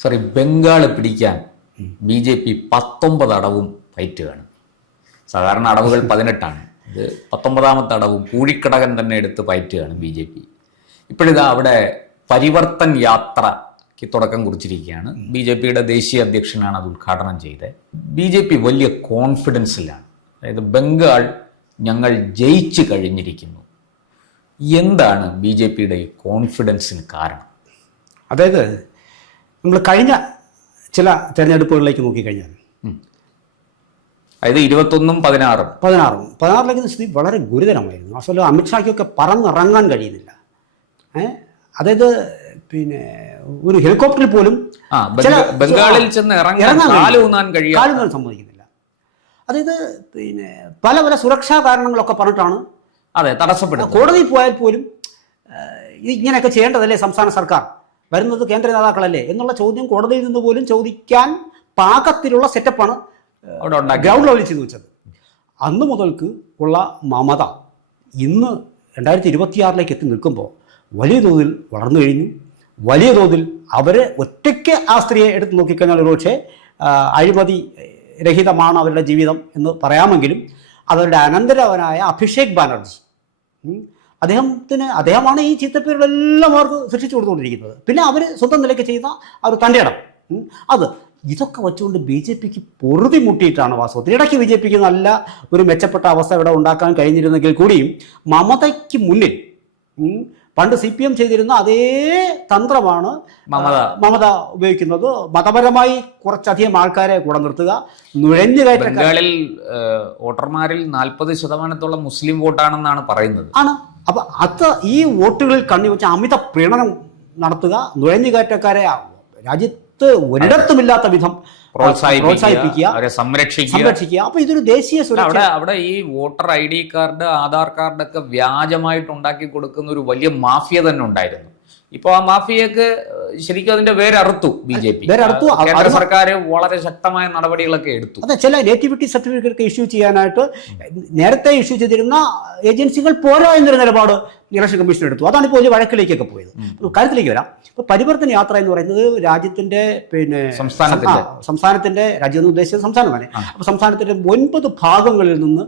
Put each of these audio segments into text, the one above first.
Sorry, Bengal പിടിക്കാൻ BJP 19 അടവും പയറ്റുകയാണ്. സാധാരണ അടവുകൾ 18ആണ്. ഇത് 19ാമത്തെ അടവും പൂഴിക്കടകൻ തന്നെ എടുത്ത് പയറ്റുകയാണ് BJP. ഇപ്പോഴിതാ അവിടെ പരിവർത്തൻ യാത്രയ്ക്ക് തുടക്കം കുറിച്ചിരിക്കുകയാണ്. BJPയുടെ ദേശീയ അധ്യക്ഷനാണ് അത് ഉദ്ഘാടനം ചെയ്തത്. BJP വലിയ കോൺഫിഡൻസിലാണ്. അതായത് ബംഗാൾ ഞങ്ങൾ ജയിച്ചു കഴിഞ്ഞിരിക്കുന്നു. എന്താണ് BJPയുടെ ഈ കോൺഫിഡൻസിന് കാരണം? അതായത് നമ്മൾ കഴിഞ്ഞ ചില തെരഞ്ഞെടുപ്പുകളിലേക്ക് നോക്കിക്കഴിഞ്ഞാൽ, അതായത് 21ഉം 16ലേക്ക് സ്ഥിതി വളരെ ഗുരുതരമായിരുന്നു. അസല അമിത്ഷായ്ക്കൊക്കെ പറന്നിറങ്ങാൻ കഴിയുന്നില്ല. അതായത് പിന്നെ ഒരു ഹെലികോപ്റ്ററിൽ പോലും ബംഗാളിൽ ചെന്ന് കാലൂന്നാൻ സമ്മതിക്കുന്നില്ല. അതായത് പിന്നെ പല പല സുരക്ഷാ കാരണങ്ങളൊക്കെ പറഞ്ഞിട്ടാണ് തടസ്സപ്പെടുന്നത്. കോടതിയിൽ പോയാൽ പോലും ഇങ്ങനെയൊക്കെ ചെയ്യേണ്ടതല്ലേ സംസ്ഥാന സർക്കാർ, വരുന്നത് കേന്ദ്ര നേതാക്കളല്ലേ എന്നുള്ള ചോദ്യം കോടതിയിൽ നിന്ന് പോലും ചോദിക്കാൻ പാകത്തിലുള്ള സെറ്റപ്പാണ് ഗ്രൗണ്ട് ലെവലിൽ ചെയ്തു വെച്ചത്. അന്ന് മുതൽക്ക് ഉള്ള മമത ഇന്ന് 2026ലേക്ക് എത്തി നിൽക്കുമ്പോൾ വലിയ തോതിൽ വളർന്നു കഴിഞ്ഞു. വലിയ തോതിൽ അവർ ഒറ്റയ്ക്ക് ആ സ്ത്രീയെ എടുത്ത് നോക്കിക്കഴിഞ്ഞാൽ ഒരുപക്ഷെ അഴിമതി രഹിതമാണ് അവരുടെ ജീവിതം എന്ന് പറയാമെങ്കിലും അവരുടെ അനന്തരവനായ അഭിഷേക് ബാനർജി, അദ്ദേഹമാണ് ഈ ചീത്തപ്പേരുകളെല്ലാം അവർക്ക് സൃഷ്ടിച്ചു കൊടുത്തുകൊണ്ടിരിക്കുന്നത്. പിന്നെ അവർ സ്വന്തം നിലയ്ക്ക് ചെയ്യുന്ന ആ ഒരു തൻ്റെ ഇടം, ഇതൊക്കെ വെച്ചുകൊണ്ട് BJPക്ക് പൊറുതി മുട്ടിയിട്ടാണ് വാസ്തവത്തിൽ. ഇടയ്ക്ക് BJPക്ക് നല്ല ഒരു മെച്ചപ്പെട്ട അവസ്ഥ ഇവിടെ ഉണ്ടാക്കാൻ കഴിഞ്ഞിരുന്നെങ്കിൽ കൂടിയും മമതയ്ക്ക് മുന്നിൽ പണ്ട് CPM ചെയ്തിരുന്ന അതേ തന്ത്രമാണ് മമത ഉപയോഗിക്കുന്നത്. മതപരമായി കുറച്ചധികം ആൾക്കാരെ കൂടെ നിർത്തുക, ബംഗാളിൽ വോട്ടർമാരിൽ 40% മുസ്ലിം വോട്ടാണെന്നാണ് പറയുന്നത്. ആണ്. അപ്പൊ ഈ വോട്ടുകളിൽ കണ്ണിവെച്ച് അമിത പ്രീണനം നടത്തുക, നുഴഞ്ഞുകയറ്റക്കാരെ രാജ്യത്ത് ഒരിടത്തുമില്ലാത്ത വിധം പ്രോത്സാഹിപ്പിക്കുക, സംരക്ഷിക്കുക. അപ്പൊ ഇതൊരു ദേശീയ സുരക്ഷ. അവിടെ ഈ വോട്ടർ ID കാർഡ്, ആധാർ കാർഡൊക്കെ വ്യാജമായിട്ട് ഉണ്ടാക്കി കൊടുക്കുന്ന ഒരു വലിയ മാഫിയ തന്നെ ഉണ്ടായിരുന്നു. ഇപ്പൊ ആ മാഫിയക്ക് ശരിക്കും അതിന്റെ വേരറുത്തു BJP. കേന്ദ്ര സർക്കാർ വളരെ ശക്തമായ നടപടികളൊക്കെ എടുത്തു. അതെ, ചില നേറ്റിവിറ്റി സർട്ടിഫിക്കറ്റ് ഇഷ്യൂ ചെയ്യാനായിട്ട് നേരത്തെ ഇഷ്യൂ ചെയ്തിരുന്ന ഏജൻസികൾ പോരാ എന്നൊരു നിലപാട് ഇലക്ഷൻ കമ്മീഷൻ എടുത്തു. അതാണ് ഇപ്പോൾ വലിയ വഴക്കിലേക്കൊക്കെ പോയത്. കാര്യത്തിലേക്ക് വരാം. ഇപ്പൊ പരിവർത്തന യാത്ര എന്ന് പറയുന്നത് രാജ്യത്തിന്റെ സംസ്ഥാനത്തിന്റെ രാജ്യം എന്ന് ഉദ്ദേശിച്ചത് സംസ്ഥാനമാണ്. അപ്പൊ സംസ്ഥാനത്തിന്റെ 9 ഭാഗങ്ങളിൽ നിന്ന്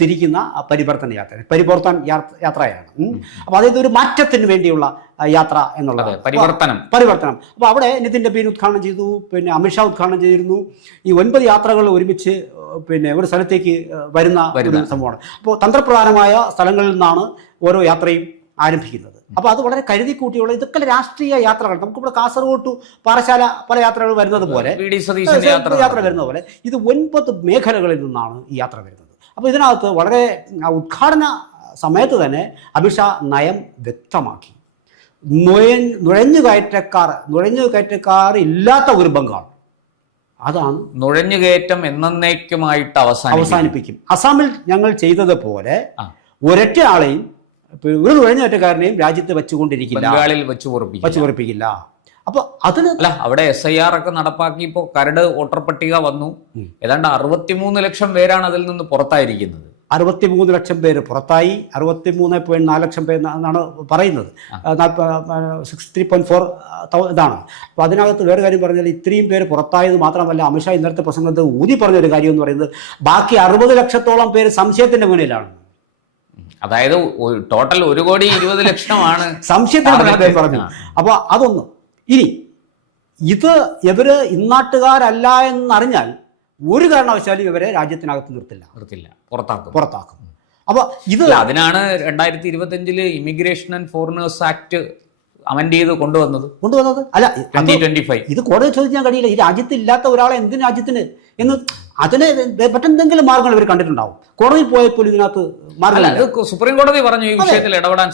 തിരിക്കുന്ന പരിവർത്തന യാത്രയാണ്. അപ്പൊ അതായത് ഒരു മാറ്റത്തിന് വേണ്ടിയുള്ള യാത്ര എന്നുള്ളത് പരിവർത്തനം. അപ്പൊ അവിടെ നിതിൻ നബീൻ ഉദ്ഘാടനം ചെയ്തു, പിന്നെ അമിത്ഷാ ഉദ്ഘാടനം ചെയ്തിരുന്നു. ഈ 9 യാത്രകൾ ഒരുമിച്ച് പിന്നെ ഒരു സ്ഥലത്തേക്ക് വരുന്ന ഒരു സംഭവമാണ്. അപ്പോൾ തന്ത്രപ്രധാനമായ സ്ഥലങ്ങളിൽ നിന്നാണ് ഓരോ യാത്രയും ആരംഭിക്കുന്നത്. അപ്പോൾ അത് വളരെ കരുതി കൂട്ടിയുള്ള ഇതൊക്കെ രാഷ്ട്രീയ യാത്രകൾ. നമുക്കിവിടെ കാസർഗോഡ് ടു പാറശാല പല യാത്രകൾ വരുന്നത് പോലെ, യാത്ര വരുന്നത് പോലെ ഇത് 9 മേഖലകളിൽ നിന്നാണ് ഈ യാത്ര വരുന്നത്. അപ്പോൾ ഇതിനകത്ത് വളരെ ഉദ്ഘാടന സമയത്ത് തന്നെ അമിത്ഷാ നയം വ്യക്തമാക്കി. നുഴഞ്ഞുകയറ്റക്കാർ ഇല്ലാത്ത ഒരു ബംഗാൾ, അതാണ് നുഴഞ്ഞുകയറ്റം എന്നേക്കുമായിട്ട് അവസാനിപ്പിക്കും. അസാമിൽ ഞങ്ങൾ ചെയ്തതുപോലെ ഒരൊറ്റ ആളെയും ഒരു നുഴഞ്ഞുകയറ്റക്കാരനെയും രാജ്യത്ത് വെച്ചുകൊണ്ടിരിക്കില്ല, ബംഗാളിൽ വെച്ചുപൊറിപ്പിക്കില്ല. അപ്പൊ അതിന് അവിടെ SIR ഒക്കെ നടപ്പാക്കി ഇപ്പോൾ കരട് വോട്ടർ പട്ടിക വന്നു. ഏതാണ്ട് 63 ലക്ഷം പേരാണ് അതിൽ നിന്ന് പുറത്തായിരിക്കുന്നത്. 63 ലക്ഷം പേര് പുറത്തായി. 63.4 ലക്ഷം പേര് എന്നാണ് പറയുന്നത്. 63.4 ഇതാണ്. അപ്പോൾ അതിനകത്ത് വേറെ കാര്യം പറഞ്ഞാൽ ഇത്രയും പേര് പുറത്തായത് മാത്രമല്ല, അമിത്ഷാ ഇന്നത്തെ പ്രസംഗത്തിൽ ഊതി പറഞ്ഞൊരു കാര്യം എന്ന് പറയുന്നത് ബാക്കി 60 ലക്ഷത്തോളം പേര് സംശയത്തിന്റെ മുന്നിലാണ്. അതായത് ടോട്ടൽ 1,20,00,000 സംശയത്തിന് പറഞ്ഞു. അപ്പോൾ അതൊന്ന്. ഇനി ഇവര് ഇന്നാട്ടുകാരല്ല എന്നറിഞ്ഞാൽ ഒരു കാരണവശാലും ഇവരെ രാജ്യത്തിനകത്ത് നിർത്തില്ല, പുറത്താക്കും. അപ്പൊ അതിനാണ് 2025 immigration and foreigners act amend ചെയ്ത് കൊണ്ടുവന്നത്. അല്ല 2025 ഇത് കോടതി ചോദിക്കാൻ കഴിയില്ല. ഈ രാജ്യത്ത് ഇല്ലാത്ത ഒരാളെ എന്തിന് രാജ്യത്തിന് എന്ന് അതിന് മറ്റെന്തെങ്കിലും മാർഗങ്ങൾ ഇവർ കണ്ടിട്ടുണ്ടാവും. കോടതിയിൽ പോയപ്പോൾ ഇതിനകത്ത് സുപ്രീം കോടതി പറഞ്ഞു ഈ വിഷയത്തിൽ ഇടപെടാൻ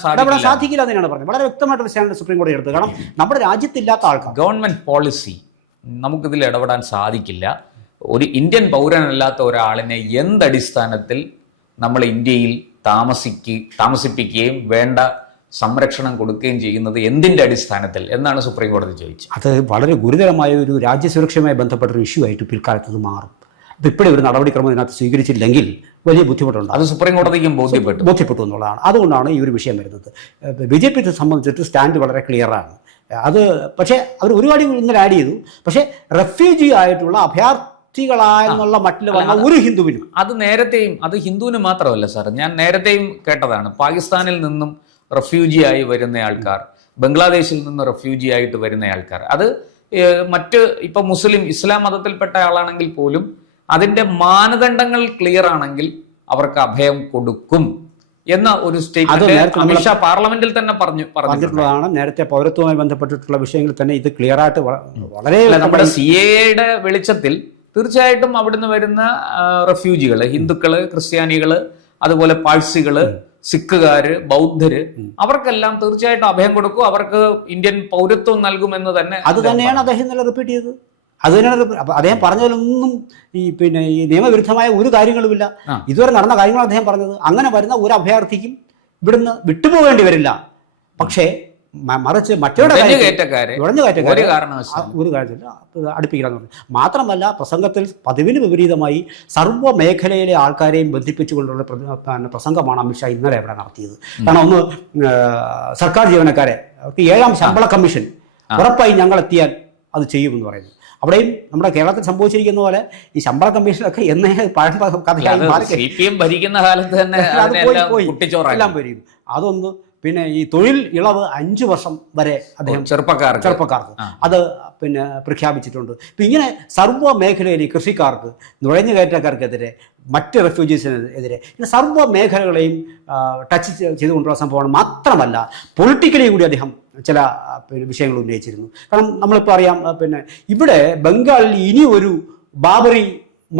സാധിക്കില്ല എന്നാണ് പറഞ്ഞത്. വളരെ വ്യക്തമായിട്ടുള്ള സ്റ്റാൻഡ് സുപ്രീം കോടതി എടുത്തത്. കാരണം നമ്മുടെ രാജ്യത്തില്ലാത്ത ആൾക്കാർ, ഗവൺമെന്റ് പോളിസി, നമുക്കിതിൽ ഇടപെടാൻ സാധിക്കില്ല. ഒരു ഇന്ത്യൻ പൗരനല്ലാത്ത ഒരാളിനെ എന്തടിസ്ഥാനത്തിൽ നമ്മൾ ഇന്ത്യയിൽ താമസിപ്പിക്കുകയും വേണ്ട സംരക്ഷണം കൊടുക്കുകയും ചെയ്യുന്നത് എന്തിന്റെ അടിസ്ഥാനത്തിൽ എന്നാണ് സുപ്രീം കോടതി ചോദിച്ചത്. അത് വളരെ ഗുരുതരമായ ഒരു രാജ്യസുരക്ഷയുമായി ബന്ധപ്പെട്ട ഇഷ്യൂ ആയിട്ട് പിൽക്കാലത്ത് മാറും. അപ്പോൾ ഇപ്പോഴും ഒരു നടപടിക്രമം ഇതിനകത്ത് സ്വീകരിച്ചില്ലെങ്കിൽ വലിയ ബുദ്ധിമുട്ടുണ്ട്. അത് സുപ്രീം കോടതിക്കും ബോധ്യപ്പെട്ടു എന്നുള്ളതാണ്. അതുകൊണ്ടാണ് ഈ ഒരു വിഷയം വരുന്നത്. BJP സംബന്ധിച്ചിട്ട് സ്റ്റാൻഡ് വളരെ ക്ലിയറാണ്. അത് പക്ഷേ അവർ ഒരു കാര്യം ഇന്നലെ ആഡ് ചെയ്തു. പക്ഷേ റെഫ്യൂജി ആയിട്ടുള്ള അഭയാർത്ഥികളായെന്നുള്ള മട്ടിൽ വന്ന ഒരു ഹിന്ദുവിനും അത് നേരത്തെയും അത് ഹിന്ദുവിന് മാത്രമല്ല സാർ, ഞാൻ നേരത്തെയും കേട്ടതാണ്. പാകിസ്ഥാനിൽ നിന്നും റെഫ്യൂജിയായി വരുന്ന ആൾക്കാർ, ബംഗ്ലാദേശിൽ നിന്ന് റെഫ്യൂജി ആയിട്ട് വരുന്ന ആൾക്കാർ, അത് മറ്റ് ഇപ്പൊ ഇസ്ലാം മതത്തിൽപ്പെട്ട ആളാണെങ്കിൽ പോലും അതിന്റെ മാനദണ്ഡങ്ങൾ ക്ലിയർ ആണെങ്കിൽ അവർക്ക് അഭയം കൊടുക്കും എന്ന ഒരു സ്റ്റേറ്റ്മെന്റ് അമിത്ഷാ പാർലമെന്റിൽ തന്നെ പറഞ്ഞിട്ടുള്ളതാണ്. നേരത്തെ പൗരത്വവുമായി ബന്ധപ്പെട്ടിട്ടുള്ള വിഷയങ്ങളിൽ തന്നെ ഇത് ക്ലിയർ ആയിട്ട് വളരെ നമ്മുടെ CAA വെളിച്ചത്തിൽ തീർച്ചയായിട്ടും അവിടുന്ന് വരുന്ന റെഫ്യൂജികള്, ഹിന്ദുക്കള്, ക്രിസ്ത്യാനികള്, അതുപോലെ പാഴ്സികള്, സിഖുകാര്, ബൗദ്ധര്, അവർക്കെല്ലാം തീർച്ചയായിട്ടും അഭയം കൊടുക്കും, അവർക്ക് ഇന്ത്യൻ പൗരത്വം നൽകുമെന്ന് തന്നെ. അത് തന്നെയാണ് അദ്ദേഹം ഇന്നലെ റിപ്പീറ്റ് ചെയ്തത്. അത് തന്നെയാണ് അദ്ദേഹം പറഞ്ഞതിലൊന്നും ഈ നിയമവിരുദ്ധമായ ഒരു കാര്യങ്ങളുമില്ല. ഇതുവരെ നടന്ന കാര്യങ്ങളാണ് അദ്ദേഹം പറഞ്ഞത്. അങ്ങനെ വരുന്ന ഒരു അഭയാർത്ഥിക്കും ഇവിടുന്ന് വിട്ടുപോകേണ്ടി വരില്ല. പക്ഷേ മറിച്ച് മറ്റൊരു ഒരു കാര്യത്തില്ല അടുപ്പിക്കണം. മാത്രമല്ല, പ്രസംഗത്തിൽ പതിവിന് വിപരീതമായി സർവ്വ മേഖലയിലെ ആൾക്കാരെയും ബന്ധിപ്പിച്ചുകൊണ്ടുള്ള പ്രസംഗമാണ് അമിത്ഷാ ഇന്നലെ ഇവിടെ നടത്തിയത്. കാരണം ഒന്ന്, സർക്കാർ ജീവനക്കാരെ അവർക്ക് 7ാം ശമ്പള കമ്മീഷൻ ഉറപ്പായി ഞങ്ങൾ എത്തിയാൽ അത് ചെയ്യുമെന്ന് പറയുന്നു. അവിടെയും നമ്മുടെ കേരളത്തിൽ സംഭവിച്ചിരിക്കുന്ന പോലെ ഈ ശമ്പള കമ്മീഷനൊക്കെ എന്നേ ഭരിക്കുന്ന കാലത്ത് തന്നെ എല്ലാം വരും. അതൊന്ന് പിന്നെ ഈ തൊഴിൽ ഇളവ് 5 വർഷം വരെ അദ്ദേഹം ചെറുപ്പക്കാർക്ക് അത് പിന്നെ പ്രഖ്യാപിച്ചിട്ടുണ്ട്. ഇപ്പം ഇങ്ങനെ സർവ്വ മേഖലയിൽ കൃഷിക്കാർക്ക്, നുഴഞ്ഞുകയറ്റക്കാർക്കെതിരെ, മറ്റ് റെഫ്യൂജീസിനെതിരെ, ഇങ്ങനെ സർവ്വ മേഖലകളെയും ടച്ച് ചെയ്തുകൊണ്ടുള്ള സംഭവമാണ്. മാത്രമല്ല പൊളിറ്റിക്കലി കൂടി അദ്ദേഹം ചില വിഷയങ്ങൾ ഉന്നയിച്ചിരുന്നു. കാരണം നമ്മളിപ്പോൾ അറിയാം, പിന്നെ ഇവിടെ ബംഗാളിൽ ഇനി ഒരു ബാബറി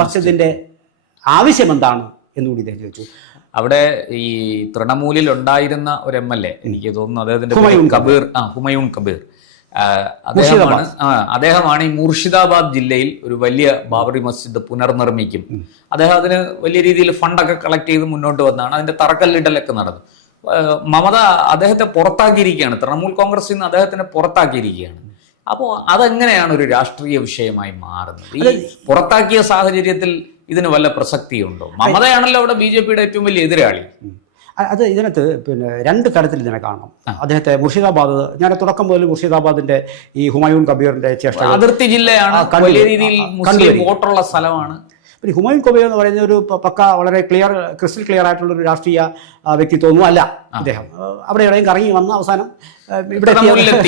മസ്ജിദിന്റെ ആവശ്യം എന്താണ് എന്നുകൂടി ഇദ്ദേഹം ചോദിച്ചു. അവിടെ ഈ തൃണമൂലിൽ ഉണ്ടായിരുന്ന ഒരു MLA, എനിക്ക് തോന്നുന്നു അദ്ദേഹത്തിന്റെ ഹുമയൂൺ കബീർ, അദ്ദേഹമാണ് ഈ മുർഷിദാബാദ് ജില്ലയിൽ ഒരു വലിയ ബാബറി മസ്ജിദ് പുനർനിർമ്മിക്കും. അദ്ദേഹം അതിന് വലിയ രീതിയിൽ ഫണ്ടൊക്കെ കളക്ട് ചെയ്ത് മുന്നോട്ട് വന്നതാണ്. അതിന്റെ തറക്കല്ലിടലൊക്കെ നടന്നു. മമത അദ്ദേഹത്തെ പുറത്താക്കിയിരിക്കുകയാണ്, തൃണമൂൽ കോൺഗ്രസിൽ നിന്ന് അദ്ദേഹത്തിനെ പുറത്താക്കിയിരിക്കുകയാണ്. അപ്പോൾ അതെങ്ങനെയാണ് ഒരു രാഷ്ട്രീയ വിഷയമായി മാറുന്നത്? ഈ പുറത്താക്കിയ സാഹചര്യത്തിൽ ഇതിന് വല്ല പ്രസക്തിയുണ്ടോ? മമതയാണല്ലോ അവിടെ BJPയുടെ ഏറ്റവും വലിയ എതിരാളി. അത് ഇതിനകത്ത് പിന്നെ 2 തരത്തിൽ ഇതിനെ കാണണം. അദ്ദേഹത്തെ മുർഷിദാബാദ്, ഞാൻ തുടക്കം മുതൽ മുർഷിദാബാദിന്റെ ഈ ഹുമയൂൺ കബീറിന്റെ ചേഷ്ട അതിർത്തി ജില്ലയാണ്, വലിയ രീതിയിൽ മുസ്ലിം വോട്ടുള്ള സ്ഥലമാണ്. പിന്നെ ഹുമയൂൺ കബീർ എന്ന് പറയുന്ന ഒരു പക്ക വളരെ ക്രിസ്റ്റൽ ക്ലിയർ ആയിട്ടുള്ള ഒരു രാഷ്ട്രീയ വ്യക്തിത്വമൊന്നും അല്ല അദ്ദേഹം. അവിടെ എവിടെയും കറങ്ങി വന്ന് അവസാനം ഇവിടെ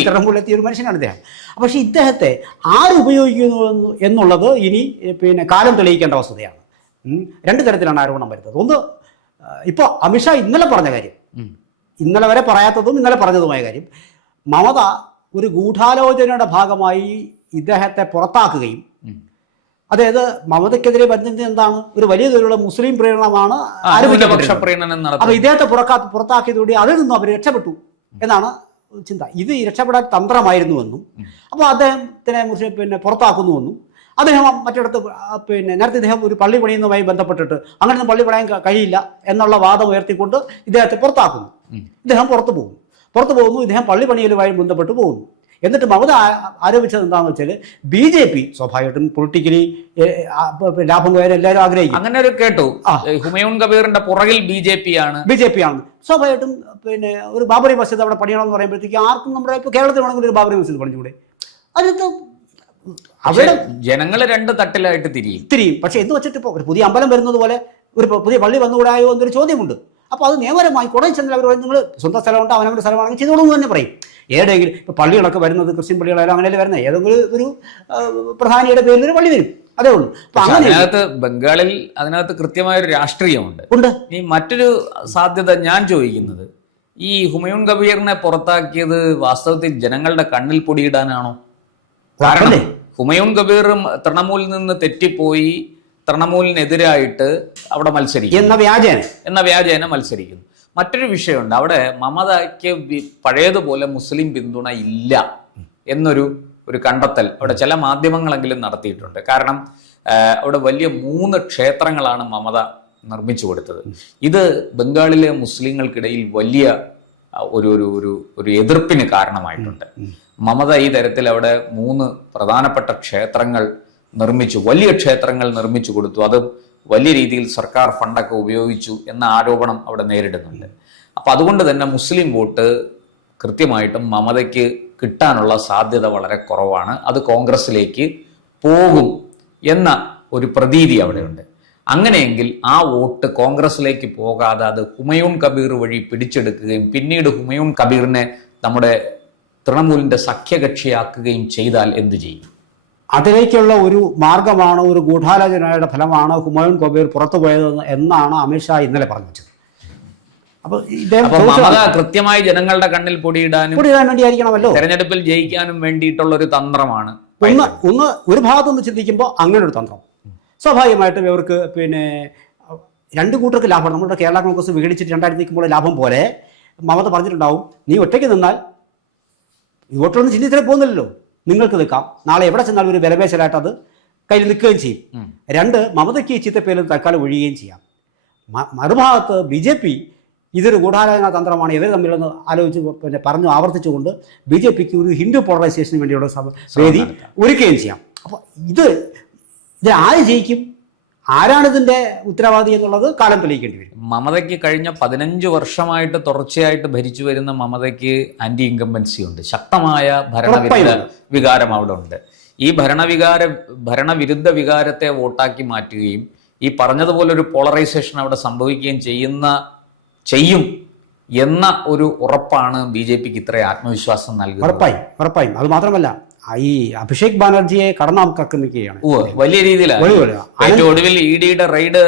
തൃണമൂലെത്തിയ ഒരു മനുഷ്യനാണ് ഇദ്ദേഹം. പക്ഷേ ഇദ്ദേഹത്തെ ആര് ഉപയോഗിക്കുന്നു എന്നുള്ളത് ഇനി പിന്നെ കാലം തെളിയിക്കേണ്ട വസ്തുതയാണ്. 2 തരത്തിലാണ് ആരോപണം വരുന്നത്. ഒന്ന്, ഇപ്പോൾ അമിത്ഷാ ഇന്നലെ പറഞ്ഞ കാര്യം, ഇന്നലെ വരെ പറയാത്തതും ഇന്നലെ പറഞ്ഞതുമായ കാര്യം, മമത ഒരു ഗൂഢാലോചനയുടെ ഭാഗമായി ഇദ്ദേഹത്തെ പുറത്താക്കുകയും, അതായത് മമതയ്ക്കെതിരെ വരുന്നത് എന്താണ്, ഒരു വലിയ തോതിലുള്ള മുസ്ലിം പ്രീണനമാണ് ആരോപിക്കപ്പെട്ടത്. അപ്പൊ ഇദ്ദേഹത്തെ പുറത്താക്കിയതോടെ അതിൽ നിന്നും അവർ രക്ഷപ്പെട്ടു എന്നാണ് ചിന്ത. ഇത് രക്ഷപ്പെടാൻ തന്ത്രമായിരുന്നുവെന്നും അപ്പോൾ അദ്ദേഹത്തിനെ പിന്നെ പുറത്താക്കുന്നുവെന്നും അദ്ദേഹം മറ്റിടത്ത് പിന്നെ നേരത്തെ ഇദ്ദേഹം ഒരു പള്ളി പണിയുന്നതുമായി ബന്ധപ്പെട്ടിട്ട് അങ്ങനെയൊന്നും പള്ളി പണിയാൻ കഴിയില്ല എന്നുള്ള വാദം ഉയർത്തിക്കൊണ്ട് ഇദ്ദേഹത്തെ പുറത്താക്കുന്നു. ഇദ്ദേഹം പുറത്തു പോകുന്നു, ഇദ്ദേഹം പള്ളി പണിയലുമായി ബന്ധപ്പെട്ട് പോകുന്നു. എന്നിട്ട് മമത ആരോപിച്ചത് എന്താണെന്ന് വെച്ചാൽ BJP സ്വാഭാവികമായിട്ടും പൊളിറ്റിക്കലി ലാഭം കയറാൻ എല്ലാവരും ആഗ്രഹിക്കും. അങ്ങനെ ഒരു കേട്ടു, ഹുമയൂൺ കബീറിന്റെ പുറകിൽ BJP ആണ്. സ്വാഭാവികമായിട്ടും പിന്നെ ഒരു ബാബറി മസ്ജിദ് അവിടെ പണിയണമെന്ന് പറയുമ്പോഴത്തേക്ക് ആർക്കും നമ്മുടെ ഇപ്പോൾ കേരളത്തിൽ വേണമെങ്കിൽ ഒരു ബാബറി മസ്ജിദ് പണിഞ്ഞുകൂടെ? അതിനകത്ത് അവിടെ ജനങ്ങൾ 2 തട്ടിലായിട്ട് തിരിയും. പക്ഷെ എന്ന് വെച്ചിട്ട് ഇപ്പോൾ ഒരു പുതിയ അമ്പലം വരുന്നത് പോലെ ഒരു പുതിയ പള്ളി വന്നുകൂടായോ എന്നൊരു ചോദ്യമുണ്ട്. അപ്പോൾ അത് നിയമപരമായി കുറെ ചെന്നാൽ അവർ നിങ്ങൾ സ്വന്തം സ്ഥലമുണ്ട്, അവനവൻ്റെ സ്ഥലമാണെങ്കിൽ ചെയ്തോളൂ തന്നെ പറയും. ഏതെങ്കിലും ഇപ്പോൾ പള്ളികളൊക്കെ വരുന്നത് ക്രിസ്ത്യൻ പള്ളികളായാലും അങ്ങനെയല്ലേ വരുന്നത്, ഏതെങ്കിലും ഒരു പ്രധാനിയുടെ പേരിൽ ഒരു പള്ളി വരും, അതേ ഉള്ളൂ. അതിനകത്ത് ബംഗാളിൽ അതിനകത്ത് കൃത്യമായൊരു രാഷ്ട്രീയമുണ്ട്. ഈ മറ്റൊരു സാധ്യത ഞാൻ ചോദിക്കുന്നത്, ഈ ഹുമയൂൺ കബീറിനെ പുറത്താക്കിയത് വാസ്തവത്തിൽ ജനങ്ങളുടെ കണ്ണിൽ പൊടിയിടാനാണോ? കാരണം ഹുമയൂൺ കബീർ തൃണമൂലിൽ നിന്ന് തെറ്റിപ്പോയി തൃണമൂലിനെതിരായിട്ട് അവിടെ മത്സരിക്കും എന്ന വ്യാജേന മത്സരിക്കുന്നു. മറ്റൊരു വിഷയമുണ്ട്, അവിടെ മമതയ്ക്ക് പഴയതുപോലെ മുസ്ലിം പിന്തുണ ഇല്ല എന്നൊരു കണ്ടെത്തൽ അവിടെ ചില മാധ്യമങ്ങളെങ്കിലും നടത്തിയിട്ടുണ്ട്. കാരണം അവിടെ വലിയ 3 ക്ഷേത്രങ്ങളാണ് മമത നിർമ്മിച്ചു കൊടുത്തത്. ഇത് ബംഗാളിലെ മുസ്ലിങ്ങൾക്കിടയിൽ വലിയ ഒരു എതിർപ്പിന് കാരണമായിട്ടുണ്ട്. മമത ഈ തരത്തിൽ അവിടെ 3 പ്രധാനപ്പെട്ട ക്ഷേത്രങ്ങൾ വലിയ ക്ഷേത്രങ്ങൾ നിർമ്മിച്ചു കൊടുത്തു. അത് വലിയ രീതിയിൽ സർക്കാർ ഫണ്ടൊക്കെ ഉപയോഗിച്ചു എന്ന ആരോപണം അവിടെ നേരിടുന്നുണ്ട്. അപ്പൊ അതുകൊണ്ട് തന്നെ മുസ്ലിം വോട്ട് കൃത്യമായിട്ടും മമതയ്ക്ക് കിട്ടാനുള്ള സാധ്യത വളരെ കുറവാണ്. അത് കോൺഗ്രസിലേക്ക് പോകും എന്ന ഒരു പ്രതീതി അവിടെയുണ്ട്. അങ്ങനെയെങ്കിൽ ആ വോട്ട് കോൺഗ്രസിലേക്ക് പോകാതെ അത് ഹുമയൂൺ കബീർ വഴി പിടിച്ചെടുക്കുകയും പിന്നീട് ഹുമയൂൺ കബീറിനെ നമ്മുടെ തൃണമൂലിന്റെ സഖ്യകക്ഷിയാക്കുകയും ചെയ്താൽ എന്തു ചെയ്യും? അതിലേക്കുള്ള ഒരു മാർഗമാണ്, ഒരു ഗൂഢാലോചനയുടെ ഫലമാണ് ഹുമയൂൺ കബീർ പുറത്തു പോയത് എന്നാണ് അമിത്ഷാ ഇന്നലെ പറഞ്ഞു വെച്ചത്. അപ്പോൾ മമത കൃത്യമായി ജനങ്ങളുടെ കണ്ണിൽ പൊടിയിടാൻ വേണ്ടിയായിരിക്കണമല്ലോ, തെരഞ്ഞെടുപ്പിൽ ജയിക്കാനും വേണ്ടിയിട്ടുള്ള ഒരു തന്ത്രമാണ്. ഒരു ഭാഗത്തുനിന്ന് ചിന്തിക്കുമ്പോൾ അങ്ങനെ ഒരു തന്ത്രം സ്വാഭാവികമായിട്ടും ഇവർക്ക് രണ്ട് കൂട്ടർക്ക് ലാഭമാണ്. നമ്മുടെ കേരള കോൺഗ്രസ് വിഘടിച്ചിട്ട് 2000 നിൽക്കുമ്പോൾ ലാഭം പോലെ മമത പറഞ്ഞിട്ടുണ്ടാവും, നീ ഒറ്റയ്ക്ക് നിന്നാൽ വോട്ടൊന്നും ചിഹ്നത്തിലേക്ക് പോകുന്നില്ലല്ലോ, നിങ്ങൾക്ക് നിൽക്കാം, നാളെ എവിടെ ചെന്നാലും ഒരു വിലപേശലായിട്ട് അത് കയ്യിൽ നിൽക്കുകയും ചെയ്യും. രണ്ട്, മമതയ്ക്ക് ഈ ചീത്തപ്പേരിൽ തൽക്കാലം ഒഴിയുകയും ചെയ്യാം. മറുഭാഗത്ത് BJP ഇതൊരു ഗൂഢാലോചന തന്ത്രമാണ്, ഇവർ തമ്മിലൊന്ന് ആലോചിച്ച് പറഞ്ഞു ആവർത്തിച്ചുകൊണ്ട് BJPക്ക് ഒരു ഹിന്ദു പോളറൈസേഷന് വേണ്ടിയുള്ള വേദി ഒരുക്കുകയും ചെയ്യാം. അപ്പോൾ ഇത് ആര് ജയിക്കും, ആരാണിതിൻ്റെ ഉത്തരവാദി എന്നുള്ളത് കാലം തെളിയിക്കേണ്ടി വരും. മമതയ്ക്ക് കഴിഞ്ഞ 15 വർഷമായിട്ട് തുടർച്ചയായിട്ട് ഭരിച്ചു വരുന്ന മമതയ്ക്ക് ആന്റി ഇൻകംബൻസി ഉണ്ട്, ശക്തമായ ഭരണവിരുദ്ധ വികാരം അവിടെ ഉണ്ട്. ഈ ഭരണവിരുദ്ധ വികാരത്തെ വോട്ടാക്കി മാറ്റുകയും ഈ പറഞ്ഞതുപോലെ ഒരു പോളറൈസേഷൻ അവിടെ സംഭവിക്കുകയും ചെയ്യും എന്ന ഒരു ഉറപ്പാണ് BJPക്ക് ഇത്രയും ആത്മവിശ്വാസം നൽകുന്നത്. ഉറപ്പായും. അത് മാത്രമല്ല, ഈ അഭിഷേക് ബാനർജിയെ കടന്നാക്രമിക്കുകയാണ് വലിയ രീതിയിലാണ്. ഏറ്റവും ഒടുവിൽ EDയുടെ റെയ്ഡ്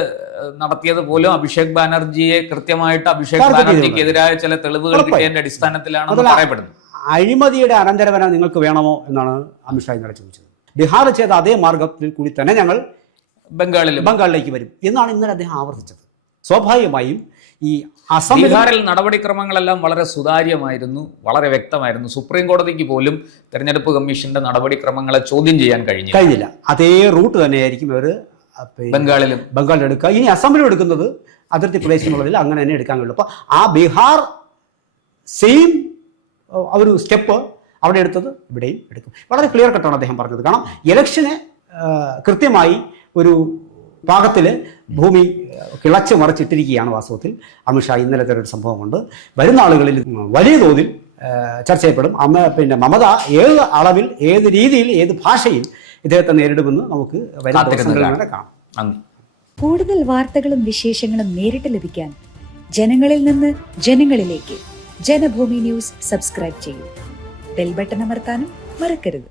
നടത്തിയത് പോലും അഭിഷേക് ബാനർജിയെ കൃത്യമായിട്ട് അഭിഷേക് ബാനർജിക്ക് എതിരായ ചില തെളിവുകൾ കിട്ടിയതിന്റെ അടിസ്ഥാനത്തിലാണ് പറയപ്പെടുന്നത്. അഴിമതിയുടെ അനന്തരവന നിങ്ങൾക്ക് വേണമോ എന്നാണ് അമിത്ഷാ ഇന്നലെ ചോദിച്ചത്. ബീഹാറിൽ ചെയ്ത അതേ മാർഗത്തിൽ കൂടി തന്നെ ഞങ്ങൾ ബംഗാളിലേക്ക് വരും എന്നാണ് ഇന്നലെ അദ്ദേഹം ആവർത്തിച്ചത്. സ്വാഭാവികമായും ഈ ബീഹാറിൽ നടപടിക്രമങ്ങളെല്ലാം വളരെ സുതാര്യമായിരുന്നു, വളരെ വ്യക്തമായിരുന്നു. സുപ്രീം കോടതിക്ക് പോലും തെരഞ്ഞെടുപ്പ് കമ്മീഷന്റെ നടപടിക്രമങ്ങളെ ചോദ്യം ചെയ്യാൻ കഴിഞ്ഞില്ല. അതേ റൂട്ട് തന്നെയായിരിക്കും ഇവർ ബംഗാളിൽ എടുക്കുക. ഇനി അസമിലും എടുക്കുന്നത് അതിർത്തി പ്രദേശങ്ങളുള്ളതിൽ അങ്ങനെ തന്നെ എടുക്കാൻ കഴിയുള്ളൂ. അപ്പോൾ ആ ബീഹാർ സെയിം ഒരു സ്റ്റെപ്പ് അവിടെ എടുത്തത് ഇവിടെയും എടുക്കും. വളരെ ക്ലിയർ കട്ടാണ് അദ്ദേഹം പറഞ്ഞത്. കാരണം ഇലക്ഷന് കൃത്യമായി ഒരു പാകത്തിൽ ഭൂമി കിളച്ച് മറിച്ചിട്ടിരിക്കുകയാണ് വാസ്തവത്തിൽ അമിത്ഷാ ഇന്നലത്തെ ഒരു സംഭവം കൊണ്ട്. വരുന്ന ആളുകളിൽ വലിയ തോതിൽ ചർച്ച ചെയ്യപ്പെടും. മമത ഏത് അളവിൽ, ഏത് രീതിയിൽ, ഏത് ഭാഷയിൽ ഇദ്ദേഹത്തെ നേരിടുമെന്ന് നമുക്ക് വരുന്ന ദിവസങ്ങളിൽ കാണാം. കൂടുതൽ വാർത്തകളും വിശേഷങ്ങളും നേരിട്ട് ലഭിക്കാൻ ജനങ്ങളിൽ നിന്ന് ജനങ്ങളിലേക്ക് ജനഭൂമി ന്യൂസ് സബ്സ്ക്രൈബ് ചെയ്യൂ. ബെൽ ബട്ടൺ അമർത്താനും മറക്കരുത്.